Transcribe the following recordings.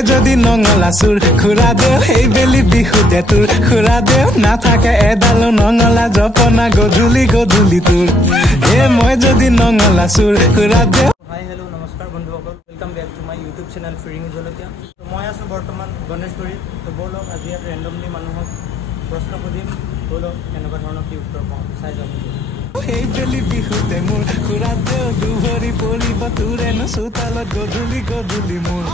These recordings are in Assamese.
মই যদি নঙলা চুৰ খুৰা দেও সেই বেলি বিহুতে তোৰ খুৰা দেও নাথাকে এডালো নঙলা জপনা গধূলি গধূলি তোৰ মই যদি নঙলা চুৰ খুৰা দেও। হাই হেল্ল' নমস্কাৰ বন্ধুসকল, welcome back to my YouTube channel ফিৰিং জলকীয়া। মই আছোঁ বৰ্তমান গণেশগুৰিত। তো ব'লক আজি ইয়াত ৰেণ্ডমলি মানুহক প্ৰশ্ন সুধিম, ব'লক কেনেকুৱা ধৰণৰ কি উত্তৰ পাওঁ চাই যাম। সেই বেলি বিহুতে মোৰ খুৰা দেও দুভৰি পৰিব তোৰেনো চোতালত গধূলি গধূলি মোৰ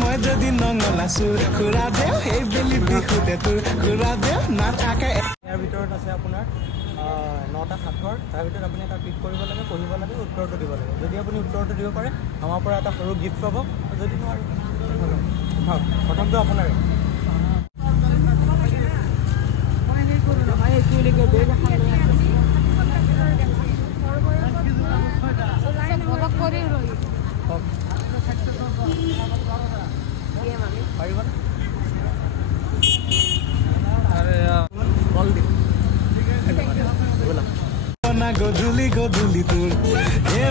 মই যদি নঙলা চুৰ খুৰা দেও সেই বেলি বিহুতে তোৰ খুৰা দেও নাথাকে। ইয়াৰ ভিতৰত আছে আপোনাৰ 9টা সাঁথৰ। তাৰ ভিতৰত আপুনি এটা পিক কৰিব লাগে, পঢ়িব লাগে, উত্তৰটো দিব লাগে। যদি আপুনি উত্তৰটো দিব পাৰে আমাৰ পৰা এটা সৰু গিফ্ট পাব, যদি নোৱাৰে প্ৰথমটো আপোনাৰ গধূলি গধূলি তোৰ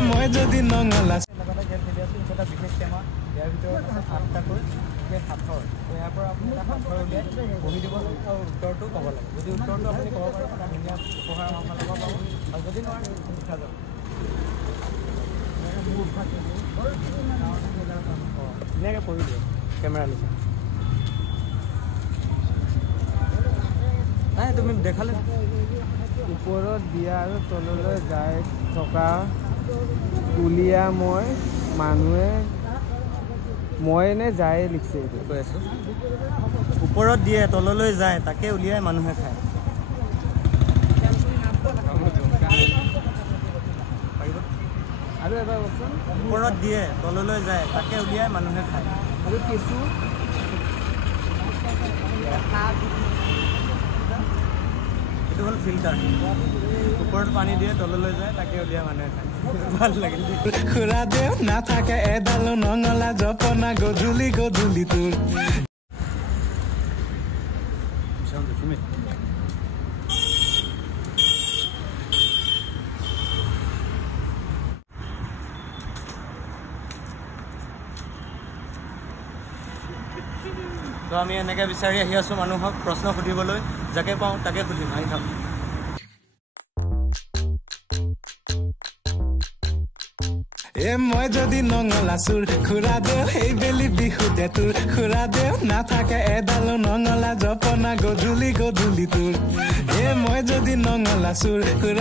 মই যদি নঙলা এটা বিশেষ টেমা। ইয়াৰ ভিতৰত 8টাকৈ সাঁথৰ। ইয়াৰ পৰা আপুনি এটা সাঁথৰ উলিয়াই বহি দিব লাগে আৰু উত্তৰটো ক'ব লাগে। যদি উত্তৰটো আপুনি ক'ব পাৰে এটা ধুনীয়া উপহাৰ আমাৰ ফালৰ পৰা পাব, আৰু যদি নোৱাৰে উঠা যাব। ধুনীয়াকৈ পঢ়ি দিয়ে কেমেৰা লৈছে। নাই তুমি দেখালে ওপৰত দিয়া আৰু তললৈ যাই থকা কুলীয়া মই নে যায় লিখিছে। কৈ আছোঁ, ওপৰত দিয়ে তললৈ যায় তাকে উলিয়াই মানুহে খায়। আৰু এবাৰ কওকচোন। ওপৰত দিয়ে তললৈ যায় তাকে উলিয়াই মানুহে খায়। আৰু কেঁচু এইটো হ'ল ফিল্টাৰ। ওপৰত পানী দিয়ে তললৈ যায় তাকে উলিয়াই মানুহে খায়। ভাল লাগিল। খুৰা দেও নাথাকে এডালো নঙলা জপনা গধূলি গধূলি তোৰ তো আমি এনেকৈ বিচাৰি আহি আছোঁ মানুহক প্ৰশ্ন সুধিবলৈ। যাকে পাওঁ তাকে সুধিম, আহি থাকক। মই যদি নঙলা চুৰ খুৰা দেও সেই বেলি বিহুতে তোৰ খুৰা দেও নাথাকে এডালো নঙলা জপনা গধূলি গধূলি তোৰ মই যদি নঙলা চুৰ খুৰা